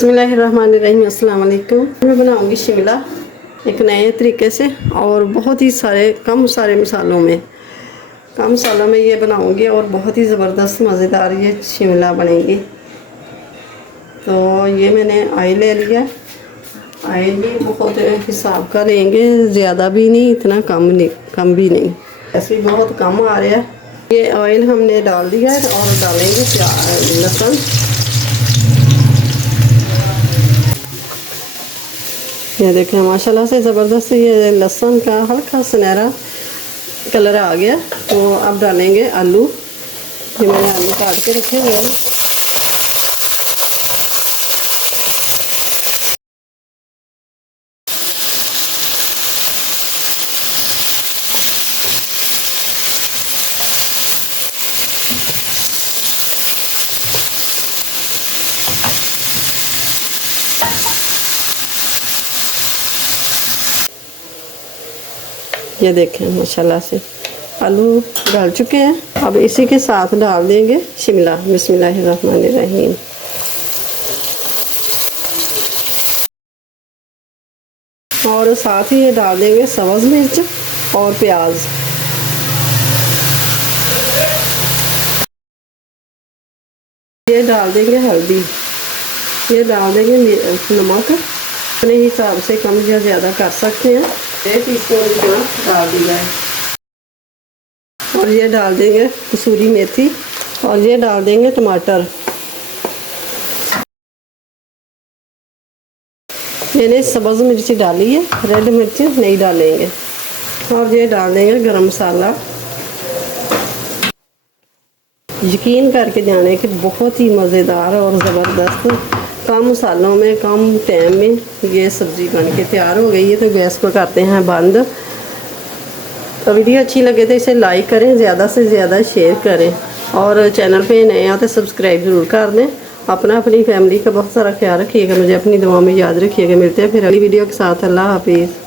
बिस्मिल्लाहिर्रहमानिर्रहीम। अस्सलाम वालेकुम। मैं बनाऊंगी शिमला एक नए तरीके से और बहुत ही कम सारे मसालों में ये बनाऊंगी और बहुत ही ज़बरदस्त मज़ेदार ये शिमला बनेगी। तो ये मैंने ऑयल ले लिया। ऑयल भी बहुत हिसाब का लेंगे, ज़्यादा भी नहीं, इतना कम भी नहीं, ऐसे ही बहुत कम आ रहा है। ये ऑयल हमने डाल दिया है और डालेंगे लहसुन। ये देखें माशाल्लाह से ज़बरदस्त ये लहसुन का हल्का सुनहरा कलर आ गया। तो अब डालेंगे आलू। ये मैंने आलू काट के रखे हुए हैं। ये देखें माशाल्लाह से आलू डाल चुके हैं। अब इसी के साथ डाल देंगे शिमला। बिस्मिल्लाहिर्रहमानिर्रहीम। और साथ ही ये डाल देंगे सब्ज़ मिर्च और प्याज। ये डाल देंगे हल्दी। ये डाल देंगे नमक, अपने हिसाब से कम या ज़्यादा कर सकते हैं। 1 टीस्पून इतना डाल दिया है। और ये डाल देंगे कसूरी मेथी और ये डाल देंगे टमाटर। मैंने सब्ज़ मिर्ची डाली है, रेड मिर्च नहीं डालेंगे। और ये डाल देंगे गरम मसाला। यकीन करके जाने कि बहुत ही मज़ेदार और ज़बरदस्त कम मसालों में कम टाइम में ये सब्ज़ी बन के तैयार हो गई है। तो गैस पर करते हैं बंद। तो वीडियो अच्छी लगे तो इसे लाइक करें, ज़्यादा से ज़्यादा शेयर करें और चैनल पे नए हो तो सब्सक्राइब ज़रूर कर दें। अपनी फैमिली का बहुत सारा ख्याल रखिएगा। मुझे अपनी दुआ में याद रखिएगा। मिलते हैं फिर अगली वीडियो के साथ। अल्लाह हाफिज़।